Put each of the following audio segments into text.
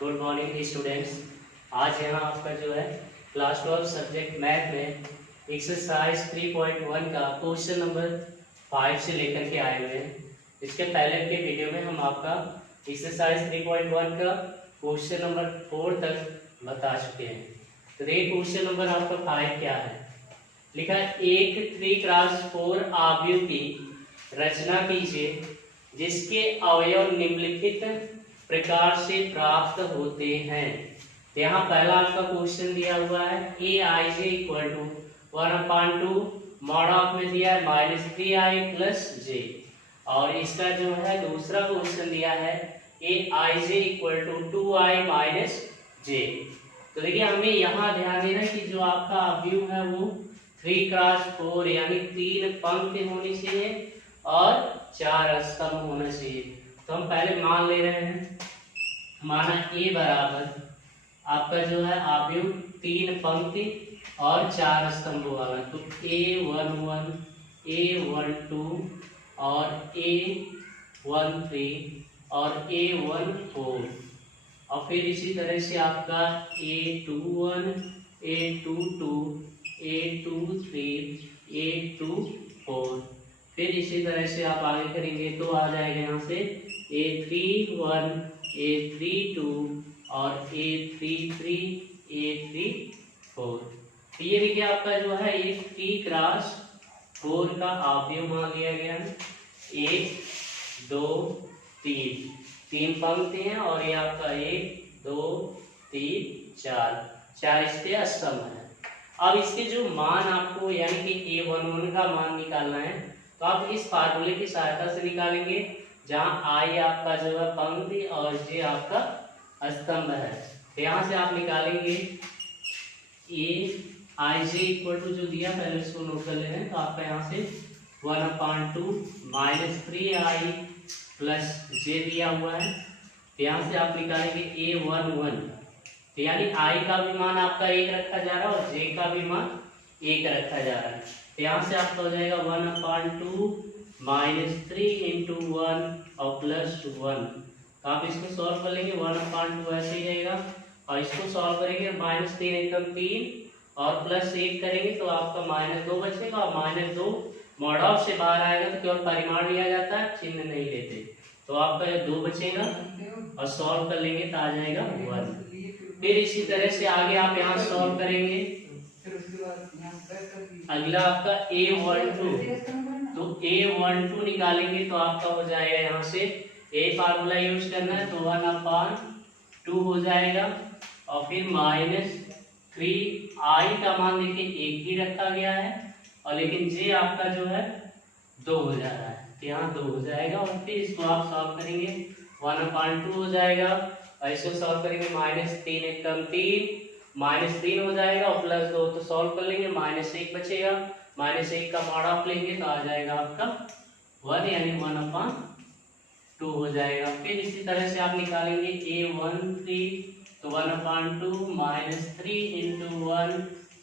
Good morning students. आज यहाँ आपका जो है क्लास 12 सब्जेक्ट मैथ में एक्सरसाइज 3.1 का क्वेश्चन नंबर 5 से लेकर के आए हुए हैं। इसके पहले के वीडियो में हम आपका एक्सरसाइज 3.1 का क्वेश्चन नंबर 4 तक बता चुके हैं। तो ये क्वेश्चन नंबर आपका 5 क्या है, लिखा है एक 3x4 आव्यूह की रचना कीजिए जिसके अवयव निम्नलिखित प्रकार से प्राप्त होते हैं। तो यहाँ पहला आपका क्वेश्चन दिया हुआ है ए आई J equal to 1/2 mod of में दिया है -3i प्लस जे, और इसका जो है दूसरा क्वेश्चन दिया है ए आई J equal to 2i minus जे। तो देखिए हमें यहाँ ध्यान देना कि जो आपका अवयव है वो 3x4 यानी 3 पंक्ति होनी चाहिए और 4 स्तंभ होना चाहिए। तो हम पहले मान ले रहे हैं, माना ए बराबर आपका जो है अवयव 3 पंक्ति और 4 स्तंभ वाला, तो A11 A12 और A13 और A14, और फिर इसी तरह से आपका A21 A22 A23 A24, फिर इसी तरह से आप आगे करेंगे तो आ जाएगा यहाँ से A31 A32 और A33 A34। तो ये देखिए आपका जो है एक 3x4 का अवयव मान लिया गया है। 1 2 3 पंक्ति हैं और ये आपका 1 2 3 4 इसके स्तंभ है। अब इसके जो मान आपको यानी कि A11 का मान निकालना है, तो आप इस फार्मूले की सहायता से निकालेंगे जहां आई आपका जो है पंक्ति और जे आपका स्तंभ है। तो यहाँ से आप निकालेंगे ए आई जे इक्वल टू जो दिया पहले इसको नोट कर ले रहे हैं, तो आपका यहाँ से 1/2 -3i प्लस जे दिया हुआ है। तो यहाँ से आप निकालेंगे A11, तो यानी आई का भी मान आपका 1 रखा जा रहा है और जे का भी मान 1 रखा जा रहा है। तो यहाँ से आपका हो जाएगा 1/2 -3 × 1 और +1। तो आप इसको सॉल्व कर लेंगे, 1/2 ऐसे ही रहेगा और इसको सॉल्व करेंगे -3 एकदम 3 और +1 करेंगे तो आपका -2 बचेगा, और -2 मॉड ऑफ से बाहर आएगा तो केवल परिमाण लिया जाता है, चिन्ह नहीं लेते। तो आपका 2 बचेगा और सॉल्व कर लेंगे तो आ जाएगा 1। फिर इसी तरह से आगे आप यहाँ सॉल्व करेंगे। अगला आपका A12, तो A12 निकालेंगे तो आपका हो जाएगा यहाँ से ए फार्मूला यूज करना है, तो 1/2 हो जाएगा और फिर -3i का मान देखिए 1 ही रखा गया है, और लेकिन जे आपका जो है 2 हो जा रहा है, तो यहाँ 2 हो जाएगा। और फिर इसको आप सॉल्व करेंगे 1/2 हो जाएगा और इसको सॉल्व करेंगे -3 एकदम 3 -3 हो जाएगा और +2 तो सॉल्व कर लेंगे, -1 बचेगा, -1 का मॉड ऑफ लेंगे तो आ जाएगा आपका 1 यानी 1/2 हो जाएगा। फिर इसी तरह से आप निकालेंगे A13, तो 1/2 -3 × 1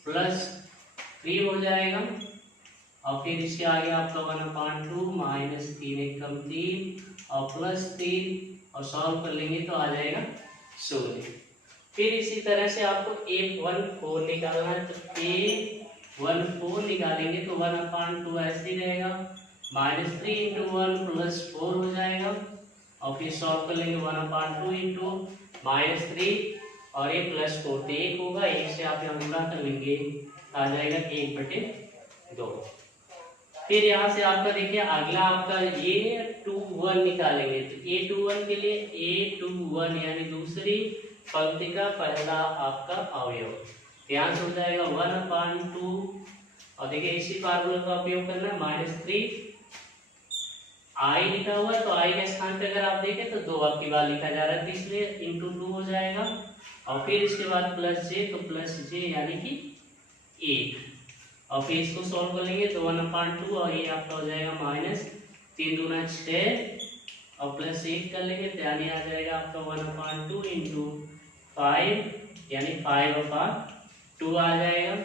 +3 हो जाएगा, और फिर इसके आगे आपका 1/2 -3 एकदम 3 और +3 और सॉल्व कर लेंगे तो आ जाएगा 16। फिर इसी तरह से आपको A14 निकालना है, तो A14 निकालेंगे तो 1/2 ऐसे ही रहेगा, -3 × 1 +4 हो जाएगा, और फिर सॉल्व कर लेंगे 1/2 × -3 और ये +4 तो 1 होगा, 1 से आप यहाँ गुणा कर लेंगे आ जाएगा 1/2। फिर यहाँ से आपका देखिए अगला आपका A21 निकालेंगे, तो A21 के लिए A21 यानी दूसरी पंक्ति का पहला आपका अवयव, यहाँ से हो जाएगा 1/2, और देखिए इसी फार्मूला का उपयोग करना है, -3 आई लिखा हुआ है तो आई के स्थान पे अगर आप देखें तो 2 आपकी बार लिखा जा रहा है, तो इसलिए × 2 हो जाएगा, और फिर इसके बाद +j, तो +j यानी कि 1, और फिर इसको सॉल्व कर लेंगे तो 1/2 और ये आपका हो जाएगा -3 दूना 6 और +1 कर लेंगे तो यानी आ जाएगा आपका 1/2 × 5 यानी 5/2 आ जाएगा।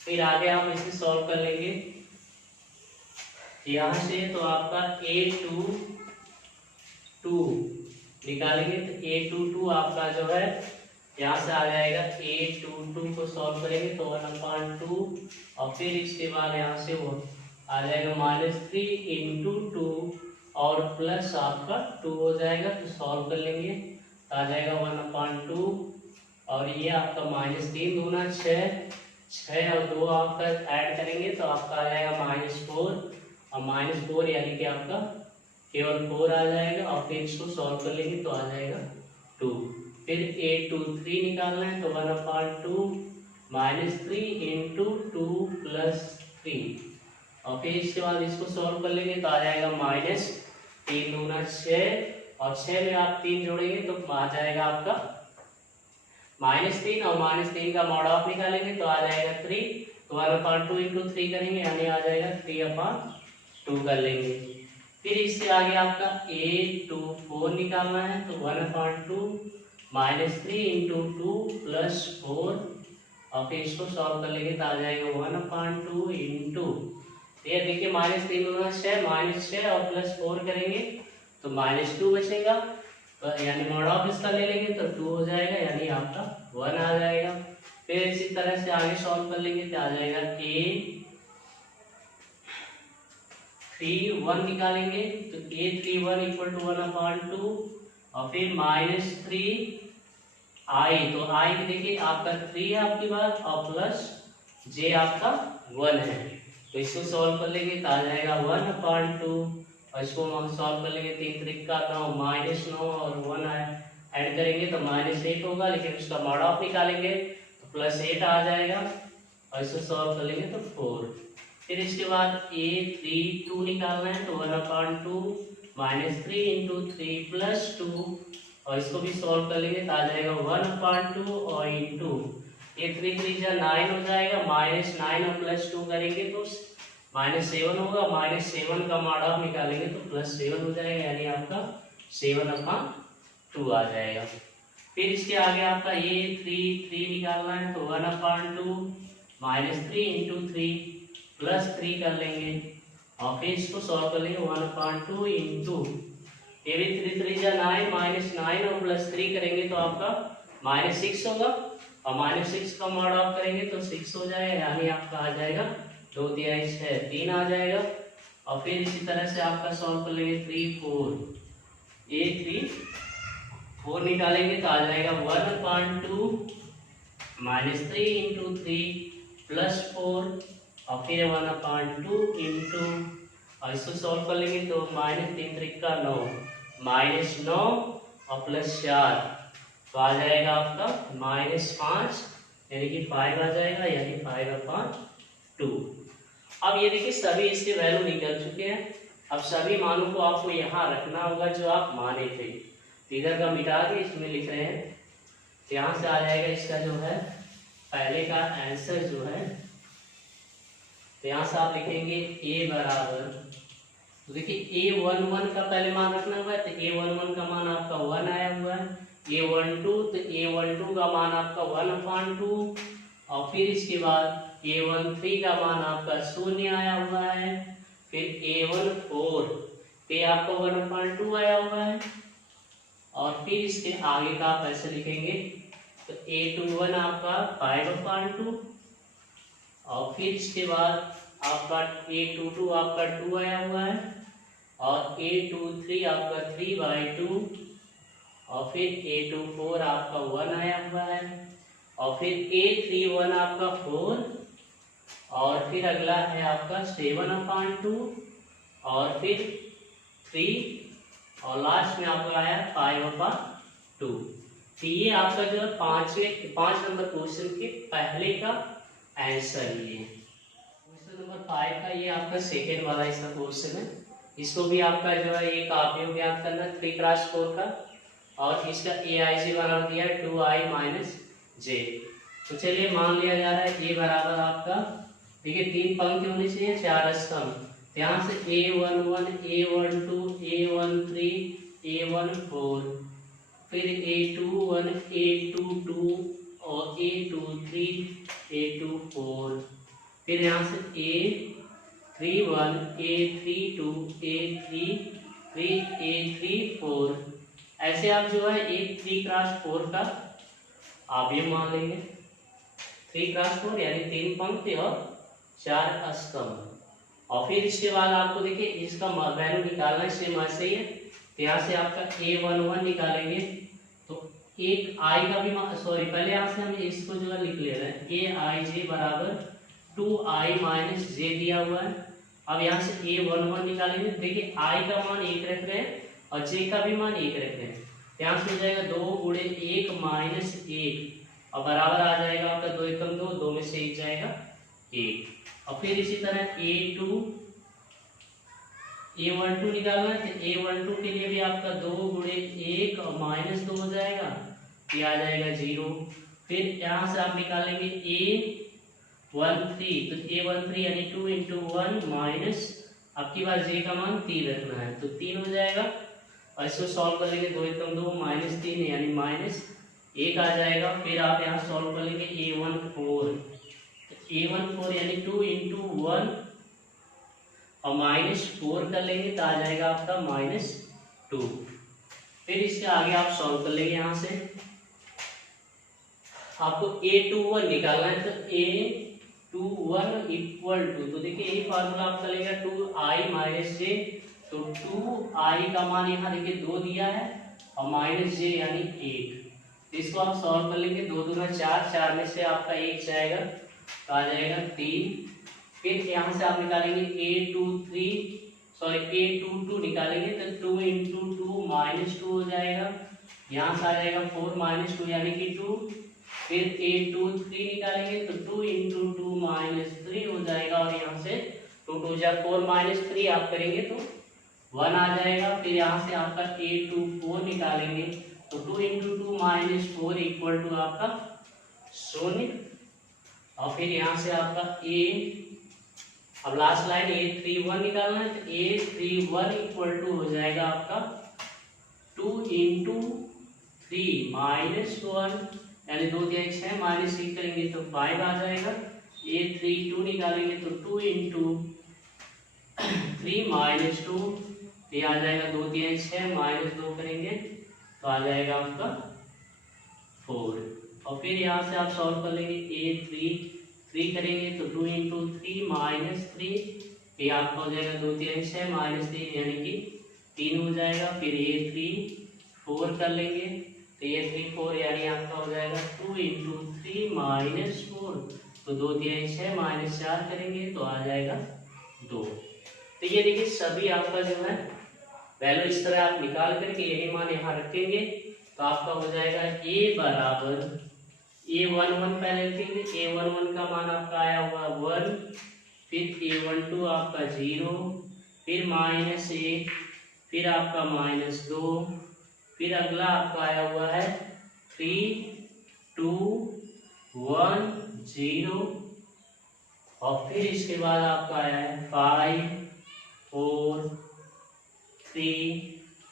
फिर आगे आप इसे सॉल्व कर लेंगे यहाँ से, तो आपका A22 निकालेंगे तो a22 आपका जो है यहाँ से आ जाएगा। a22 को सॉल्व करेंगे तो 1/2 और फिर इसके बाद यहाँ से वो आ जाएगा -3 इंटू 2 और प्लस आपका 2 हो जाएगा। तो सॉल्व कर लेंगे तो आ जाएगा 1/2 और ये आपका -3 दूना 6 और 2 आपका ऐड करेंगे तो आपका आ जाएगा -4 और -4 यानी कि आपका केवल 4 आ जाएगा और फिर इसको सॉल्व कर लेंगे तो आ जाएगा 2। फिर a23 निकालना है तो 1/2 -3 इंटू 2 प्लस 3 और फिर इसके बाद इसको सॉल्व कर लेंगे तो आ जाएगा -3 दूना 6 और 6 में आप 3 जोड़ेंगे तो आ जाएगा आपका -3 और -3 का मॉड ऑफ निकालेंगे तो आ जाएगा 3। तो 1/2 इंटू 3 करेंगे यानी आ जाएगा 3/2 कर लेंगे। फिर इससे आगे आपका a24 निकालना है तो 1/2 -3 इंटू 2 प्लस 4 और फिर इसको सॉल्व कर लेंगे तो आ जाएगा 1/2 इंटू ये देखिए -3 दूना 6 -6 और प्लस 4 करेंगे तो -2 बचेगा तो यानी मॉड ऑफ इसका ले लेंगे तो 2 हो जाएगा यानी आपका 1 आ जाएगा। फिर इसी तरह से आगे सॉल्व कर लेंगे तो आ जाएगा a31 निकालेंगे तो a31 इक्वल टू 1/2 और फिर -3 i तो i देखिए आपका 3 है आपकी बात और प्लस j आपका 1 है तो इसको सॉल्व कर लेंगे तो आ जाएगा 1/2 और इसको हम सॉल्व कर लेंगे 3 3 का 9 -9 और 1 ऐड करेंगे तो -8 होगा लेकिन उसका मॉड ऑफ निकालेंगे तो +8 आ जाएगा और इसको सॉल्व कर लेंगे तो 4। फिर इसके बाद a32 निकालना है तो 1/2 -3 इंटू 3 प्लस 2 और इसको भी सॉल्व कर लेंगे तो आ जाएगा 1/2 और इंटू ये 3 3 जा 9 हो जाएगा -9 और +2 करेंगे तो -7 होगा। -7 का मॉड ऑफ निकालेंगे तो +7 हो जाएगा यानी आपका 7/2 आ जाएगा। फिर इसके आगे आपका a33 निकालना है तो 1/2 -3 इंटू 3 प्लस 3 कर लेंगे और फिर इसको सॉल्व कर लेंगे 1/2 इंटू ये भी 3 3 जा 9 -9 और +3 करेंगे तो आपका -6 होगा और -6 का मॉड ऑफ करेंगे तो 6 हो जाएगा यानी आपका आ जाएगा 2 दिया 6 3 आ जाएगा। और फिर इसी तरह से आपका सॉल्व कर लेंगे 3 4 a34 निकालेंगे तो आ जाएगा 1/2 -3 इंटू 3 प्लस 4 और फिर 1/2 इंटू और इसको सॉल्व कर लेंगे तो -3 3 का 9 -9 और +4 तो आ जाएगा आपका -5 यानी कि 5 आ जाएगा यानी 5/2। अब ये देखिए सभी इसके वैल्यू निकल चुके हैं। अब सभी मानों को आपको यहाँ रखना होगा जो आप माने थे। इधर का मिटा के इसमें लिख रहे हैं तो यहाँ से आ जाएगा इसका जो है पहले का आंसर जो है तो यहाँ से आप लिखेंगे a बराबर तो देखिए a11 का पहले मान रखना हुआ है तो a11 का मान आपका 1 आया हुआ है। a12 तो a12 का मान आपका 1/2 और फिर इसके बाद a13 का मान आपका 0 आया हुआ है। फिर a14 पे आपका 1/2 आया हुआ है और फिर इसके आगे का आप ऐसे लिखेंगे तो a21 आपका 5/2 और फिर इसके बाद आपका a22 आपका 2 आया हुआ है और a23 आपका 3/2 और फिर a24 आपका 1 आया हुआ है और फिर a31 आपका 4 और फिर अगला है आपका 7/2 और फिर 3 और लास्ट में आपका आया 5/2। तो ये आपका जो है 5 नंबर क्वेश्चन के पहले का आंसर ये क्वेश्चन नंबर 5 का ये आपका सेकेंड वाला इसका क्वेश्चन है। इसको भी आपका जो है ये काफी याद करना 3x4 का और इसका AIJ बराबर दिया है 2i - j। तो चलिए मान लिया जा रहा है a बराबर आपका देखिए 3 पंक्ति होनी चाहिए 4 स्तंभ। ध्यान से a11 a12 a13 a14 फिर a21 a22 और a23 a24 फिर यहाँ से a31 a32 a33 a34 ऐसे आप जो है एक 3x4 का आव्यूह मान लेंगे। 3x4 यानी 3 पंक्ति और 4 स्तंभ। और फिर इसके बाद आपको देखिए इसका वैल्यू निकालना है, सेम ऐसे ही है। तो यहाँ से आपका A11 निकालेंगे तो एक आई का भी सॉरी पहले यहाँ से हम इसको जो है लिख ले रहे हैं, AIJ बराबर 2i माइनस जे दिया हुआ है। अब यहाँ से A11 निकालेंगे, देखिए i का मान 1 रख रहे हैं और j का भी मान 1 रख रहे हैं। यहाँ से हो जाएगा 2 गुणे 1 माइनस 1 और बराबर आ जाएगा आपका 2 एकम 2, 2 में से 1 जाएगा 1। और फिर इसी तरह A12 निकालना है तो A12 के लिए भी आपका 2 गुणे 1 और माइनस 2 हो जाएगा, ये आ जाएगा 0। फिर यहाँ से आप निकालेंगे A13 तो A13 यानी 2 इंटू 1 माइनस आपकी बार J का मान 3 रखना है तो 3 हो जाएगा। और इसको सॉल्व कर लेंगे 2 एकम 2 माइनस 3 यानी माइनस 1 आ जाएगा। फिर आप यहाँ सॉल्व कर लेंगे A14 यानी 2 इंटू 1 और माइनस 4 कर लेंगे तो आ जाएगा आपका -2। फिर इसके आगे आप सॉल्व कर लेंगे। यहाँ से आपको A21 निकालना है तो A21 इक्वल टू, तो देखिए यही फार्मूला आपका लेगा 2i माइनस जे। तो 2i का मान यहाँ देखिए 2 दिया है और माइनस जे यानी 1। इसको आप सॉल्व कर लेंगे, 2 दूना 4, 4 में से आपका 1 जाएगा तो आ जाएगा 3। फिर यहाँ से आप निकालेंगे A22 निकालेंगे तो 2 इंटू 2 माइनस 2 हो जाएगा। यहाँ से आ जाएगा 4 माइनस 2 यानी कि 2। फिर A23 निकालेंगे तो 2 इंटू 2 माइनस 3 हो जाएगा और यहाँ से 2 2 जा 4 माइनस 3 आप करेंगे तो 1 आ जाएगा। फिर यहाँ से आपका A24 निकालेंगे तो 2 इंटू 2 माइनस 4 इक्वल टू आपका 0। और फिर यहाँ से आपका अब लास्ट लाइन A31 निकालना है तो A31 इक्वल टू हो जाएगा आपका 2 इंटू 3 माइनस 1 यानी 2 दिया 6 माइनस 1 करेंगे तो 5 आ जाएगा। A32 निकालेंगे तो 2 इंटू 3 माइनस 2 ये आ जाएगा, 2 दिया 6 माइनस 2 करेंगे तो आ जाएगा आपका 4। और फिर यहाँ से आप सॉल्व कर लेंगे A3 करेंगे तो 2 इंटू 3 माइनस 3 ये आपका हो जाएगा, 2 दिया 6 माइनस 3 यानी कि 3 हो जाएगा। फिर A34 कर लेंगे तो A34 यानी आपका हो जाएगा 2 इंटू 3 माइनस 4 तो 2 दिया 6 माइनस 4 करेंगे तो आ जाएगा 2। तो ये देखिए सभी आपका जो है वैल्यू इस तरह आप निकाल करके यही मान यहाँ रखेंगे तो आपका हो जाएगा A बराबर A11 पहले लिखेंगे, A11 का मान आपका आया हुआ 1, फिर A12 आपका 0, फिर -1, फिर आपका -2, फिर अगला आपका आया हुआ है 3 2 1 0 और फिर इसके बाद आपका आया है 5 4 3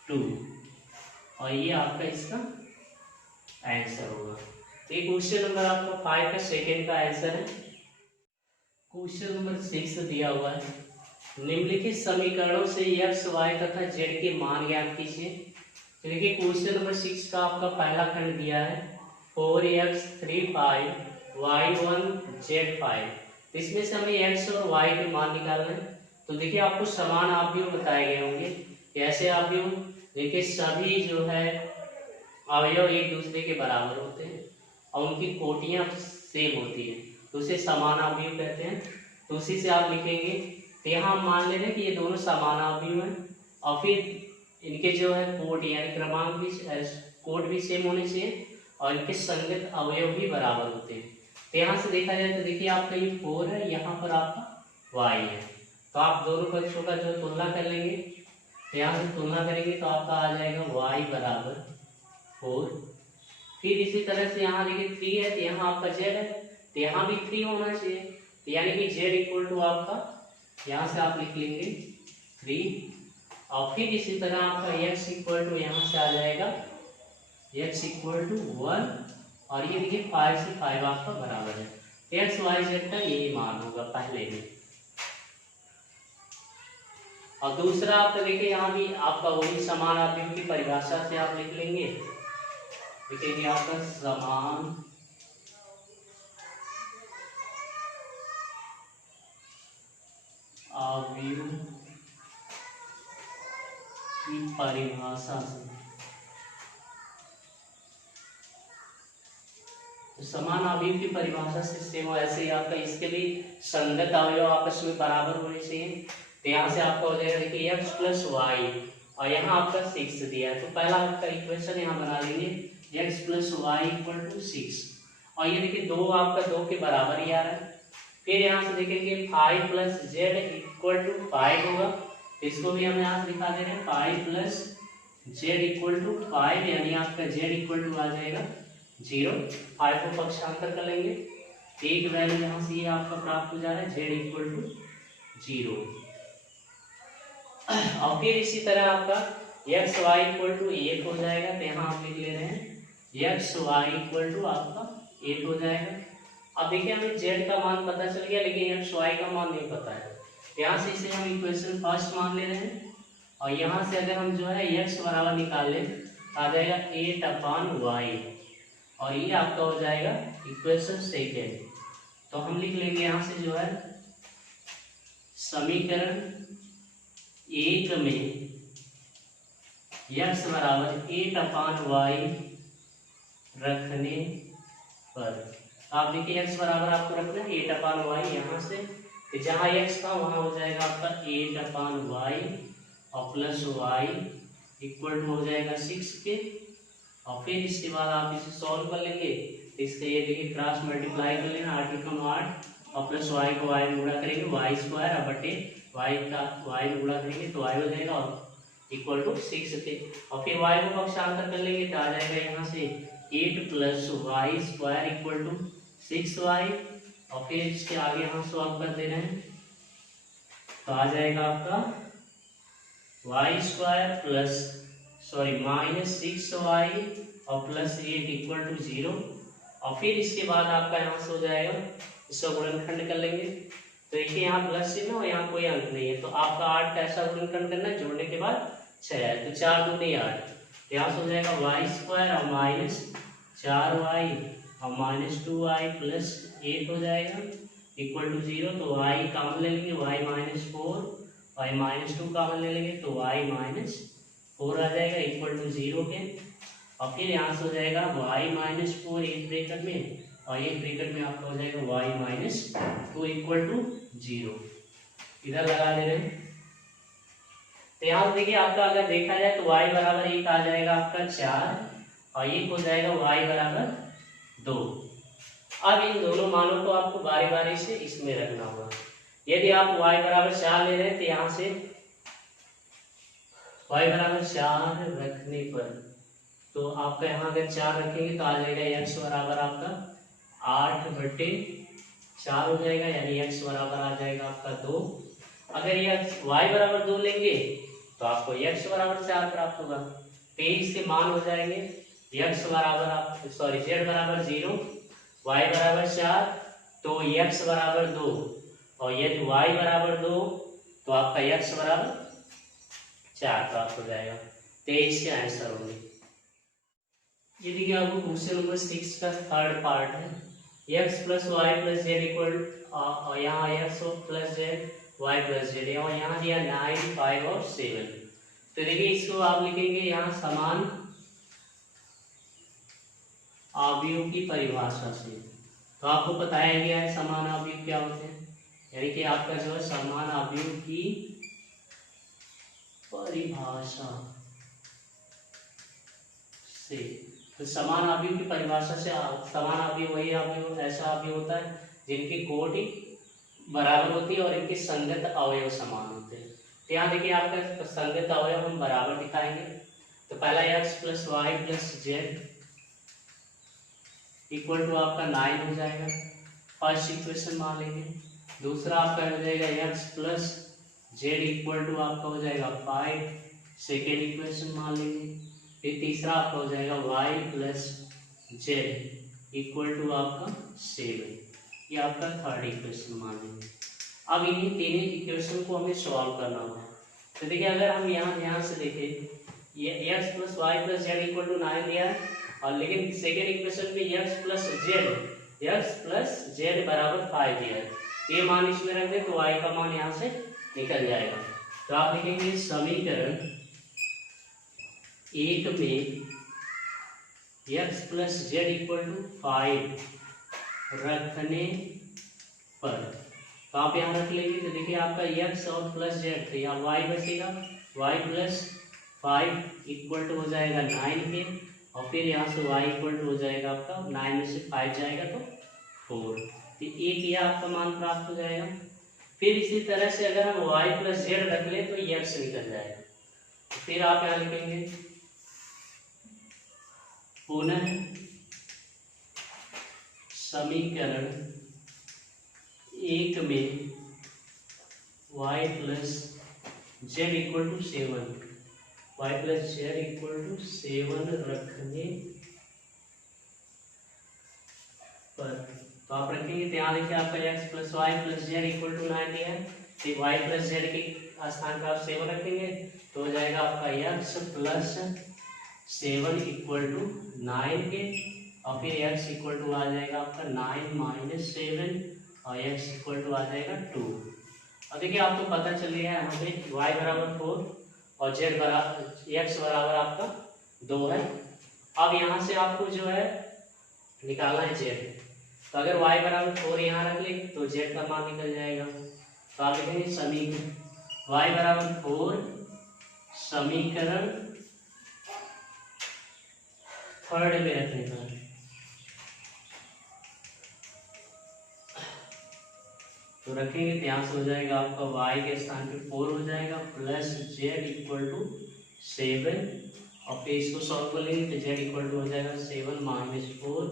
2 और ये आपका इसका आंसर होगा। तो ये क्वेश्चन नंबर आपका 5 का सेकेंड का आंसर है। क्वेश्चन नंबर 6 दिया हुआ है, निम्नलिखित समीकरणों से x, y तथा z के मान ज्ञात कीजिए। तो देखिए क्वेश्चन नंबर 6 का आपका पहला खंड दिया है 4x 3 5 y1 z5। इसमें से हमें x और y के मान निकालना है। तो देखिए आपको समान अवयव बताए गए होंगे, कैसे अवयव, देखिए सभी जो है अवयव एक दूसरे के बराबर होते हैं और उनकी कोटियां सेम होती हैं तो उसे समान अवयव कहते हैं। तो उसी से आप लिखेंगे, तो यहाँ हम मान ले रहे हैं कि ये दोनों समान अवयव हैं और फिर इनके जो है कोट यानी क्रमांक भी कोट भी सेम होने चाहिए और इनके संगत अवयव भी बराबर होते हैं। तो यहाँ से देखा जाए तो देखिए आपका ये 4 है, यहाँ पर आपका y है, तो आप दोनों पक्षों का जो तुलना कर लेंगे, तो यहाँ से तुलना करेंगे तो आपका आ जाएगा y बराबर 4। फिर इसी तरह से यहाँ देखिए 3 है तो यहाँ आपका z है तो यहाँ भी 3 होना चाहिए, तो यानी कि z इक्वल टू आपका यहाँ से आप लिख लेंगे 3 और फिर इसी तरह आपका x इक्वल टू यहाँ से आ जाएगा x इक्वल टू 1 और ये देखिए 5 से 5 आपका बराबर है। x y z का यही मान होगा पहले में। और दूसरा आपका देखिए यहाँ भी आपका वही समान अवयव की परिभाषा से आप लिख लेंगे, लिखेंगे आपका समान अवयव की परिभाषा से। तो समान अवयव की परिभाषा से सेम ऐसे ही आपका इसके भी संगत अवयव आपस में बराबर होने चाहिए। तो यहाँ से आपका हो जाएगा देखिए x प्लस वाई और यहाँ आपका 6 दिया है, तो पहला आपका इक्वेशन यहाँ बना लेंगे x plus y equal to 6 और ये देखिए 2 आपका 2 के बराबर ही आ रहा है। फिर यहाँ से देखेंगे 5 प्लस जेड इक्वल टू 5 होगा, इसको भी हम यहाँ से दिखा दे रहे हैं 5 प्लस जेड इक्वल टू 5 यानी आपका जेड इक्वल टू आ जाएगा 0। 5 को पक्षांतर कर लेंगे, एक वैल्यू यहाँ से ये आपका प्राप्त हो जा रहा है जेड इक्वल टू 0। और फिर इसी तरह आपका एक्स वाई इक्वल टू 8 हो जाएगा, तो यहाँ आप लिख ले रहे हैं एक्स वाई इक्वल टू आपका 8 हो जाएगा। अब देखिए हमें जेड का मान पता चल गया लेकिन एक्स वाई का मान नहीं पता है, यहाँ से इसे हम इक्वेशन फर्स्ट मान ले रहे हैं और यहाँ से अगर हम जो है एक्स बराबर निकाल लें आ जाएगा 8 अपान वाई और ये आपका हो जाएगा इक्वेशन सेकेंड। तो हम लिख लेंगे यहाँ से जो है समीकरण 1 में x बराबर 8 अपान वाई रखने पर आप देखिए x बराबर आपको रखना है 8 अपान वाई, यहाँ से तो जहाँ x था वहाँ हो जाएगा आपका 8 अपान वाई और प्लस वाई इक्वल टू हो जाएगा 6 के और फिर इसके बाद आप इसे सॉल्व कर लेंगे, इसके ये देखिए क्रॉस मल्टीप्लाई कर लेना 8 एकम 8 और प्लस वाई को वाई में गुणा करेंगे वाई स्क्वायर और बटे वाई का वाई में गुणा करेंगे तो वाई हो जाएगा और इक्वल टू 6 के और फिर वाई को पक्षांतर कर लेंगे तो आ जाएगा यहाँ से 8 plus y square equal to 6y और फिर इसके आगे हम सॉल्व कर दे रहे हैं तो आ जाएगा आपका Y square plus minus 6y और प्लस 8 इक्वल टू 0 और फिर इसके बाद आपका यहाँ से हो जाएगा इसका गुणनखंड कर लेंगे। तो देखिए यहाँ प्लस चिन्ह और यहाँ कोई अंक नहीं है तो आपका 8 का ऐसा गुणनखंड करना है जोड़ने के बाद 6 है तो 4 दूनी 8 यहाँ से हो जाएगा वाई स्क्वायर और माइनस 4y और माइनस 2y प्लस 8 हो जाएगा इक्वल टू 0। तो y कॉमन ले लेंगे y minus 4 y minus 2 common ले लेंगे तो y माइनस 4 आ जाएगा इक्वल टू 0 के और फिर यहाँ से हो जाएगा y माइनस 4 एक ब्रैकेट में और एक ब्रैकेट में आपका हो जाएगा y माइनस 2 इक्वल टू 0 इधर लगा दे रहे हैं। तो यहाँ देखिए आपका अगर देखा जाए तो y बराबर 1 आ जाएगा आपका 4 और 1 हो जाएगा y बराबर 2। अब इन दोनों मानों को आपको बारी बारी से इसमें रखना होगा। यदि आप y बराबर 4 ले रहे हैं तो यहाँ से y बराबर 4 रखने पर तो आपका यहाँ अगर 4 रखेंगे तो आ जाएगा x बराबर आपका 8/4 हो जाएगा यानी x बराबर आ जाएगा आपका 2। अगर ये y बराबर 2 लेंगे तो आपको x बराबर 4 प्राप्त होगा। तो इसके मान हो जाएंगे x बराबर आप z बराबर 0 y बराबर 4 तो x बराबर 2 और यदि y बराबर 2 तो आपका x बराबर 4 प्राप्त हो जाएगा। तो इसके आंसर होंगे। ये देखिए आपको क्वेश्चन नंबर 6 का थर्ड पार्ट है x plus y plus z equal और यहाँ x plus z y plus z और यहाँ दिया 9 5 और 7। तो देखिए इसको आप लिखेंगे यहाँ समान अवयव की परिभाषा से। तो आपको बताया गया है समान अवयव क्या होते हैं यानी कि आपका जो है समान अवयव की परिभाषा से। तो समान अवयव की परिभाषा से समान अवयव वही अवयव ऐसा अवयव होता है जिनकी कोटि बराबर होती है और इनके संगत अवयव समान होते हैं। तो यहाँ देखिए आपका संगत अवयव हम बराबर दिखाएंगे। तो पहला x plus y plus z equal to आपका 9 हो जाएगा, फर्स्ट इक्वेशन मान लेंगे। दूसरा आपका हो जाएगा x plus z equal to आपका हो जाएगा 5, सेकेंड इक्वेशन मान लेंगे। फिर तीसरा आपका हो जाएगा y plus z equal to आपका 7, ये आपका थर्ड इक्वेशन मान लेंगे। अब इन्हीं तीनों इक्वेशन को हमें सॉल्व करना होगा। तो देखिए अगर हम यहाँ ध्यान से देखें, ये x plus y plus z equal to 9 दिया है, और लेकिन सेकेंड इक्वेशन में x प्लस जेड बराबर 5 दिया है। ये मान इसमें रख दे तो y का मान यहाँ से निकल जाएगा। तो आप लिखेंगे समीकरण 1 में x plus z equal to 5 रखने पर, तो आप यहाँ रख लेंगे तो देखिए आपका x और प्लस जेड, तो यहाँ y बचेगा, y प्लस 5 इक्वल टू हो जाएगा 9 के, और फिर यहाँ से y इक्वल टू हो जाएगा आपका 9 में से 5 जाएगा तो 4, तो एक यह आपका मान प्राप्त हो जाएगा। फिर इसी तरह से अगर हम y प्लस जेड रख लें तो x निकल जाएगा। तो फिर आप यहाँ लिखेंगे पुनः समीकरण 1 में y plus z equal to 7, y plus z equal to 7 रखने पर, तो आप रखेंगे तो यहाँ देखिए आपका x plus y plus z equal to 9 दिया है, तो y प्लस जेड के स्थान पर आप 7 रखेंगे तो हो जाएगा आपका x प्लस 7 इक्वल टू 9 के, और फिर x इक्वल टू आ जाएगा आपका 9 माइनस 7, और x इक्वल टू आ जाएगा 2। अब देखिए आपको पता चल गया है यहाँ पे y बराबर 4 और z बराबर x बराबर आपका 2 है। अब यहाँ से आपको जो है निकालना है z, तो अगर y बराबर 4 यहाँ रख ले तो z का मान निकल जाएगा। तो आप लिखेंगे समीकरण y बराबर 4 समीकरण थर्ड में रखने पर, तो रखेंगे तो यहाँ से हो जाएगा आपका y के स्थान पे 4 हो जाएगा प्लस z इक्वल टू 7, और फिर इसको सॉल्व कर लेंगे तो z इक्वल टू हो जाएगा 7 माइनस 4,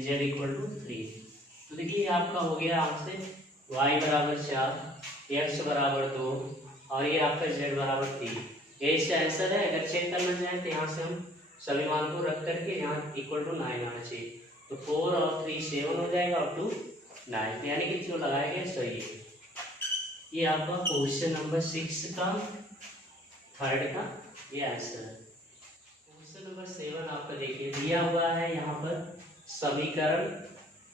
z इक्वल टू 3। तो देखिए आपका हो गया यहाँ से y बराबर 4, x बराबर 2, और ये आपका z बराबर 3। ये इसका आंसर है। अगर चेक करना चाहें तो यहाँ से हम सभी मान को रख करके यहाँ इक्वल टू 9 आना चाहिए, तो 4 और 3 7 हो जाएगा और 2 9, यानी कि जो लगाया गया सही है। ये आपका क्वेश्चन नंबर 6 का थर्ड का ये आंसर है। क्वेश्चन नंबर 7 आपका देखिए दिया हुआ है यहाँ पर समीकरण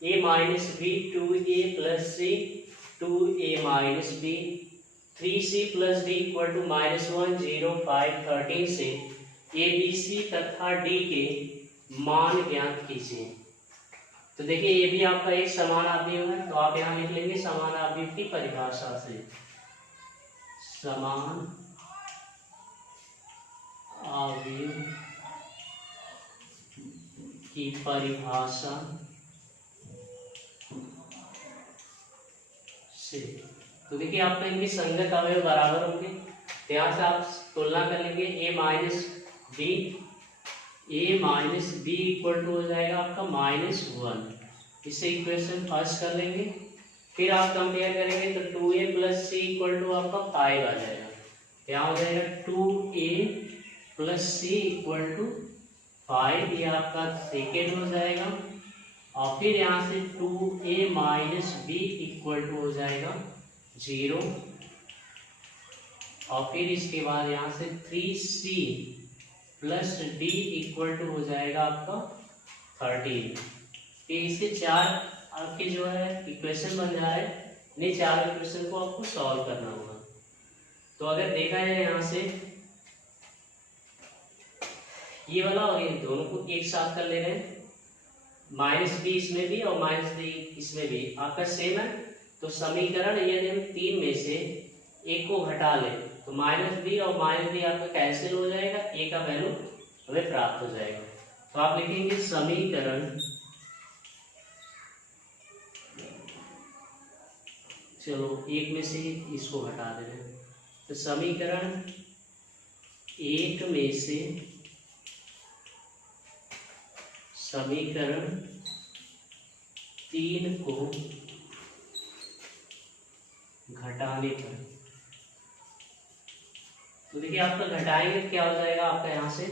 a minus b 2a plus c 2a minus b 3c plus d equal to -1 0 5 13 से a b c तथा d के मान ज्ञात कीजिए। तो देखिए ये भी आपका एक समान अवयव है, तो आप यहाँ लिख लेंगे समान अवयव की परिभाषा से, समान अवयव की परिभाषा से। तो देखिए आपका इनके संगत अवयव बराबर होंगे, तो यहाँ से आप तुलना कर लेंगे a minus b equal to हो जाएगा आपका -1, इसे इक्वेशन फर्स्ट कर लेंगे। फिर आप कंपेयर करेंगे तो 2a plus C equal to आपका 5 आ जाएगा, यहाँ हो जाएगा 2a plus C equal to 5, ये आपका सेकेंड हो जाएगा, और फिर यहाँ से 2a minus b equal to हो जाएगा 0, और फिर इसके बाद यहाँ से 3c plus d equal to हो जाएगा आपका 13। फिर इसके 4 आपके जो है इक्वेशन बन जा रहे हैं, इन 4 इक्वेशन को आपको सॉल्व करना होगा। तो अगर देखा जाए यहाँ से ये वाला और ये दोनों को एक साथ कर ले रहे हैं, -b इसमें भी और -b इसमें भी आपका सेम है, तो समीकरण यदि हम 3 में से एक को घटा ले तो -b और -b आपका कैंसिल हो जाएगा, a का वैल्यू हमें प्राप्त हो जाएगा। तो आप लिखेंगे समीकरण चलो एक में से इसको हटा दे रहे हैं, तो समीकरण 1 में से समीकरण 3 को घटाने पर, तो देखिए आपका घटाएंगे क्या हो जाएगा आपका यहाँ से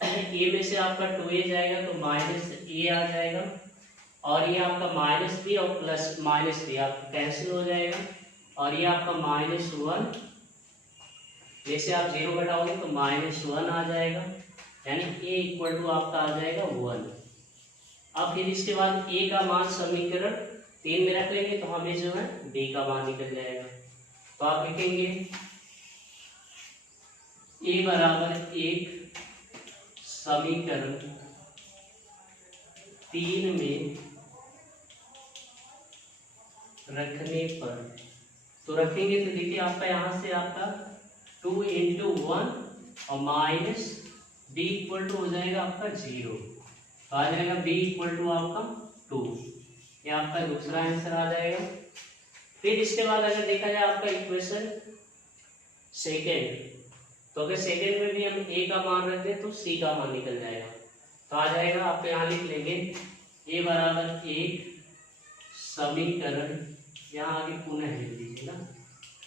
a में से आपका 2a जाएगा तो -a आ जाएगा, और ये आपका -b और प्लस -b आपका कैंसिल हो जाएगा, और ये आपका -1 जैसे आप 0 घटाओगे तो -1 आ जाएगा, यानी a इक्वल टू आपका आ जाएगा 1। अब फिर इसके बाद a का मान समीकरण 3 में रख लेंगे तो हमें जो है b का मान निकल जाएगा। तो आप लिखेंगे a बराबर 1 समीकरण 3 में रखने पर, तो रखेंगे तो देखिए आपका यहाँ से आपका 2 इंटू 1 और माइनस b इक्वल टू हो जाएगा आपका 0, तो आ जाएगा b इक्वल टू आपका 2। ये आपका दूसरा आंसर आ जाएगा। फिर इसके बाद अगर देखा जाए आपका इक्वेशन सेकेंड, तो अगर सेकेंड में भी हम a का मान रख दें तो c का मान निकल जाएगा। तो आ जाएगा आप यहाँ लिख लेंगे a बराबर 1 समीकरण, यहाँ आगे पुनः लिख दीजिएगा,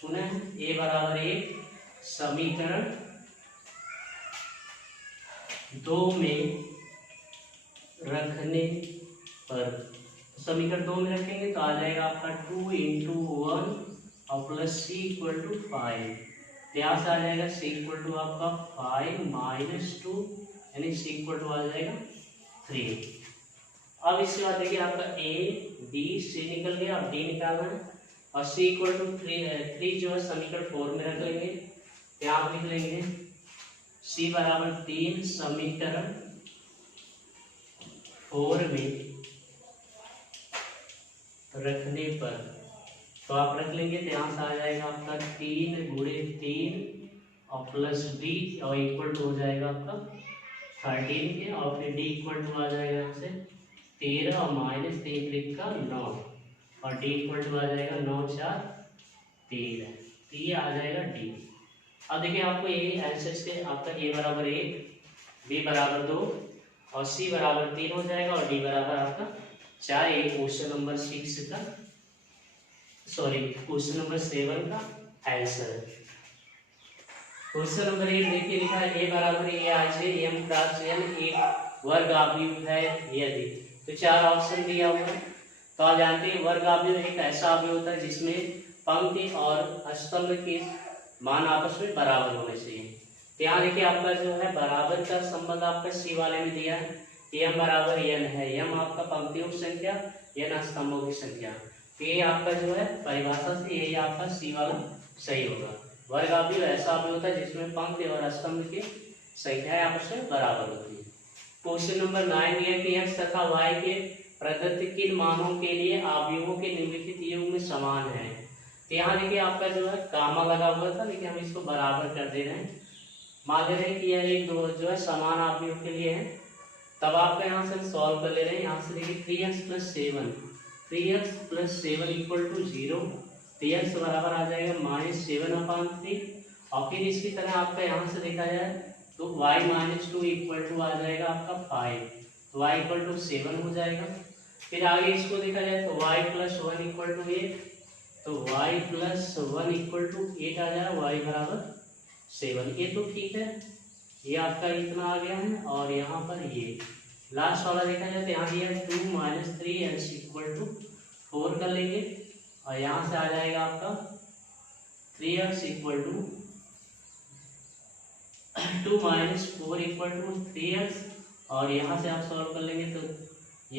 पुनः a बराबर 1 समीकरण 2 में रखने पर, समीकरण 2 में रखेंगे तो आ जाएगा आपका 2 इंटू 1 और प्लस c इक्वल टू 5। यहाँ से आ जाएगा c इक्वल टू आपका 5 माइनस 2, यानी c इक्वल टू आ जाएगा 3। अब इसके बाद देखिए आपका a b c निकल गया, अब d निकालना है और c इक्वल टू 3 जो है समीकरण 4 में रख लेंगे। यहाँ आप लिख लेंगे c बराबर 3 समीकरण 4 में रखने पर, तो आप रख लेंगे तो यहाँ से आ जाएगा आपका 3 गुणे 3 और प्लस d और इक्वल टू हो जाएगा आपका 13 के, और फिर d इक्वल टू आ जाएगा यहाँ से 13 और माइनस 3 3 का 9 और d इक्वल टू आ जाएगा 9 4 13, तो ये आ जाएगा d। अब देखिए आपको ये आंसर से आपका a बराबर 1 b बराबर 2 और c बराबर 3 हो जाएगा और d बराबर आपका 4। ये क्वेश्चन नंबर 6 का क्वेश्चन नंबर 7 का आंसर है। क्वेश्चन नंबर 8 देखिए लिखा है a बराबर a m क्रॉस n एक वर्ग अवयव है यदि, तो 4 ऑप्शन दिया हुआ है। तो आप जानते हैं वर्ग अवयव एक ऐसा अवयव होता है जिसमें पंक्ति और स्तंभ के मान आपस में बराबर होने चाहिए। तो यहाँ देखिए आपका जो है बराबर का संबंध आपका सी वाले में दिया है, m बराबर n है, m आपका पंक्तियों की संख्या, n स्तंभों की संख्या। तो ये आपका जो है परिभाषा से यही आपका सी वाला सही होगा। वर्ग अवयव ऐसा अवयव होता है जिसमें पंक्ति और स्तंभ की संख्याएं आपस में बराबर होती है। क्वेश्चन नंबर 9 दिया कि x तथा y के प्रदत्त किन मानों के लिए अवयवों के निम्नलिखित योग में समान है। तो यहाँ देखिए आपका जो है गामा लगा हुआ था, लेकिन हम इसको बराबर कर दे रहे हैं, मान ले रहे हैं कि यह एक दो जो है समान अवयव के लिए है। तब आपका यहाँ से सॉल्व कर ले रहे हैं। यहाँ से देखिए 3x प्लस 7 इक्वल टू 0, तो x बराबर आ जाएगा -7/3। और फिर इसकी तरह आपका यहाँ से देखा जाए तो y-2 इक्वल टू आ जाएगा आपका 5, तो y इक्वल टू 7 हो जाएगा। फिर आगे इसको देखा जाए तो y प्लस 1 इक्वल टू 8, तो y प्लस 1 इक्वल टू 8 आ जाएगा, y बराबर 7। ये तो ठीक है, ये आपका इतना आ गया है। और यहाँ पर ये लास्ट वाला देखा जाए तो यहाँ दिया 2 - 3x इक्वल टू 4 कर लेंगे, और यहाँ से आ जाएगा आपका 3x equal to 2 - 4 equal to 3x, और यहाँ से आप सॉल्व कर लेंगे तो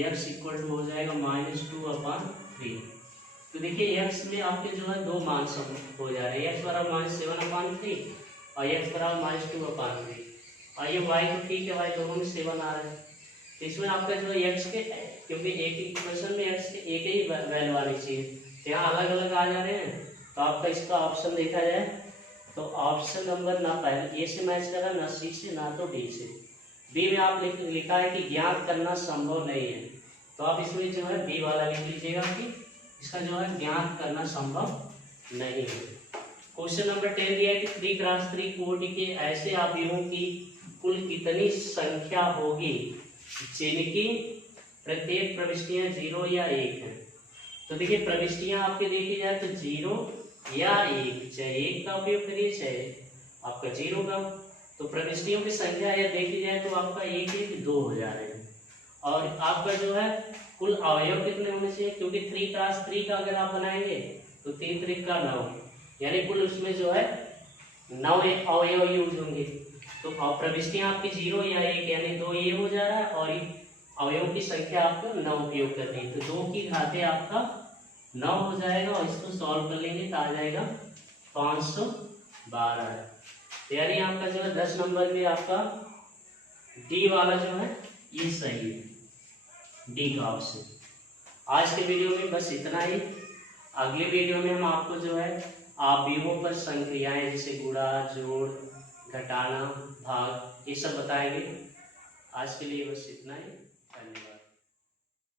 x इक्वल टू हो जाएगा -2/3। तो देखिए x में आपके जो है दो मान सब हो जा रहे हैं, x बराबर -7/3 और x बराबर -2/3। और ये y तो ठीक है, y दोनों में 7 आ रहा है। तो इसमें आपका जो x के, क्योंकि एक ही क्वेश्चन में x के एक ही वैल्यू आनी चाहिए, तो यहाँ अलग अलग आ जा रहे हैं। तो आपका इसका ऑप्शन देखा जाए तो ऑप्शन नंबर ना पहले ए से मैच कर रहा है, ना सी से, ना तो डी से। बी में आप लिखा है कि ज्ञात करना संभव नहीं है, तो आप इसमें जो है बी वाला लिख लीजिएगा कि इसका जो है ज्ञात करना संभव नहीं है। क्वेश्चन नंबर 10 दिया है कि 3x3 कोटि के ऐसे अवयवों की कुल कितनी संख्या होगी जिनकी प्रत्येक प्रविष्टियां 0 या 1 है। तो देखिए प्रविष्टियां आपके देखी जाए तो 0 या 1, चाहे 1 का उपयोग करिए चाहे आपका 0 का। तो प्रविष्टियों की संख्या या देखी जाए तो आपका 1 1 2 हो जा रहे हैं। और आपका जो है कुल अवयव कितने होने चाहिए, क्योंकि 3x3 का अगर आप बनाएंगे तो 3 3 का 9, यानी कुल उसमें जो है 9 अवयव यूज होंगे। तो प्रविष्टियां आपकी 0 या 1 यानी 2 ये हो जा रहा है और अवयवों की संख्या आपको 9 उपयोग करनी है। तो 2 की घाते आपका 9 हो जाएगा और इसको सॉल्व कर लेंगे तो आ जाएगा 512। यानी आपका जो है 10 नंबर में आपका डी वाला जो है ये सही है, डी का ऑप्शन। आज के वीडियो में बस इतना ही। अगले वीडियो में हम आपको जो है अवयवों पर संक्रियाएं जैसे गुणा, जोड़, घटाना, भाग ये सब बताएंगे। आज के लिए बस इतना ही। धन्यवाद।